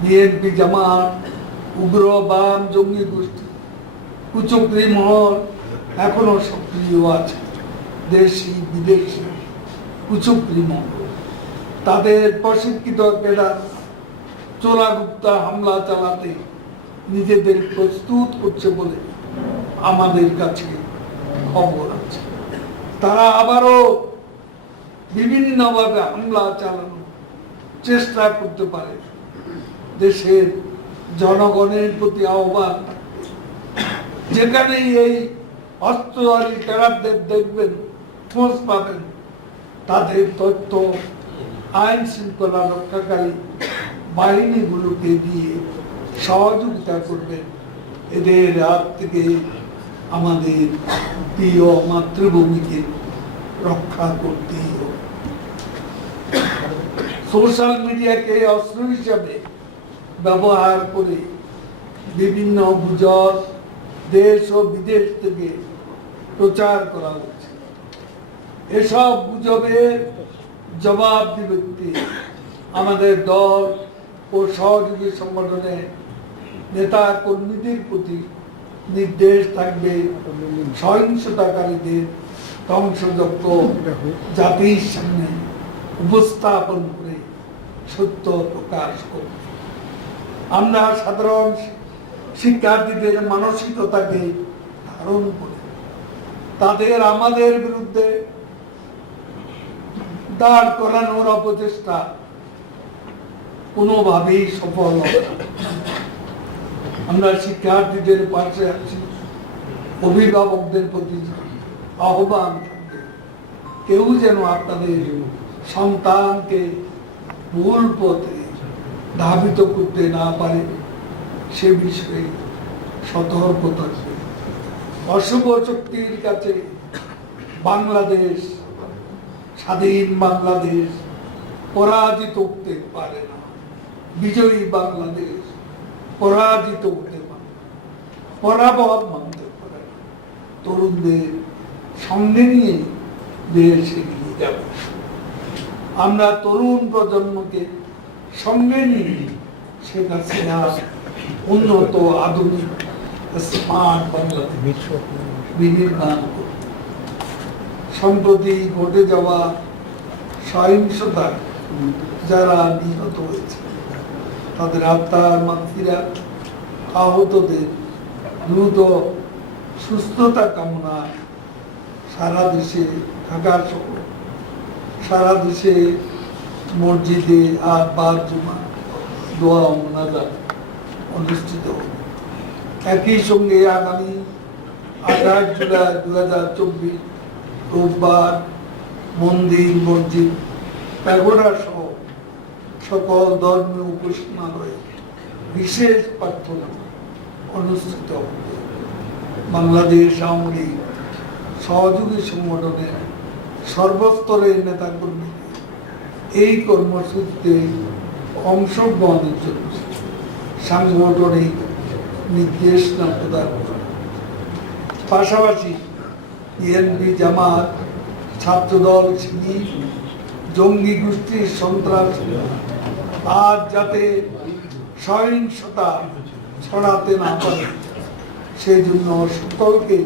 BNP জামাত উগ্র বাম, জঙ্গি গোষ্ঠী, কুচক্রি মহল এখনও সক্রিয় আছে। দেশি, বিদেশি কুচক্রি মহল। তাদের প্রশিক্ষিত ক্যাডার চোরাগুপ্তা হামলা চালাতে নিজেদের প্রস্তুত করছে বলে আমাদের কাছে খবর আছে। তারা আবারও বিভিন্নভাবে হামলা চালানোর চেষ্টা করতে পারে। দেশের জনগণের প্রতি আহ্বান। যেখানেই এই অস্ত্রধারী ক্যাডারদের দেখবেন, খোঁজ পাবেন, তাদের তথ্য, আইন শৃঙ্খলা রক্ষাকারী বাহিনীগুলোকে দিয়ে সহযোগিতা করবেন। এদের হাত থেকে আমাদের প্রিয় মাতৃভূমিকে রক্ষা করতেই হবে। সোশ্যাল মিডিয়াকে অস্ত্র হিসাবে ব্যবহার করে বিভিন্ন গুজব দেশ ও বিদেশ থেকে প্রচার করা হচ্ছে। এসব গুজবের জবাব দিতে আমাদের দল ও সহযোগী সংগঠনের নেতা কর্মীদের প্রতি নির্দেশ থাকবে সহিংসতাকারীদের ধ্বংসযজ্ঞ জাতির সামনে উপস্থাপন করে সত্য প্রকাশ করবে আমরা সাধারণ শিক্ষার্থীদের মানসিকতাকে ধারণ করে, তাদের আমাদের বিরুদ্ধে দাঁড় করানোর অপচেষ্টা কোনোভাবেই সফল হবে। আমরা শিক্ষার্থীদের পাশে আছি, অভিভাবকদের প্রতি আহ্বান কেউ যেন আপনাদের সন্তানকে ভুল পথে ধাবিত করতে না পারে, সে বিষয়ে সতর্ক থাকবে। অশুভ শক্তির কাছে বাংলাদেশ, স্বাধীন বাংলাদেশ পরাজিত হতে পারে না। বিজয়ী বাংলাদেশ পরাজিত হতে পারে। পরাভব মানতে পারে না। তরুণদের সঙ্গে নিয়ে দেশ এগিয়ে যাবে। আমরা তরুণ প্রজন্মকে সঙ্গে নিয়ে শেখ হাসিনা উন্নত, আধুনিক, স্মার্ট বাংলাদেশ বিনির্মাণ সম্প্রতি ঘটে যাওয়া সহিংসতা যারা নিহত হয়েছে, তাদের আত্মার মাতৃরা, আহতদের দ্রুত সুস্থতা কামনা সারা দেশে ঢাকা সহ সারা দেশে মসজিদে আর বার জমা, দোয়া মোনাজাত অনুষ্ঠিত হবে। একই সঙ্গে আগামী আঠাশ জুলাই দু হাজার চব্বিশ রোববার মন্দির, মসজিদ, প্যাগোডা সহ সকল ধর্মীয় উপাসনালয়ে বিশেষ প্রার্থনা অনুষ্ঠিত হবে। বাংলাদেশ আওয়ামী লীগ সহযোগী সংগঠনের সর্বস্তরের নেতাকর্মী এই কর্মসূচিতে অংশগ্রহণের জন্য সাংগঠনিক নির্দেশনা প্রদান করে। পাশাপাশি বিএনপি জামাত, ছাত্রদল, শিবির, জঙ্গি গোষ্ঠীর সন্ত্রাস আর যাতে সহিংসতা ছড়াতে না পারে, সেই জন্য সকলকে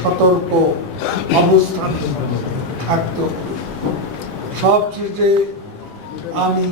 সতর্ক অবস্থান থাকতে সবশেষে আমি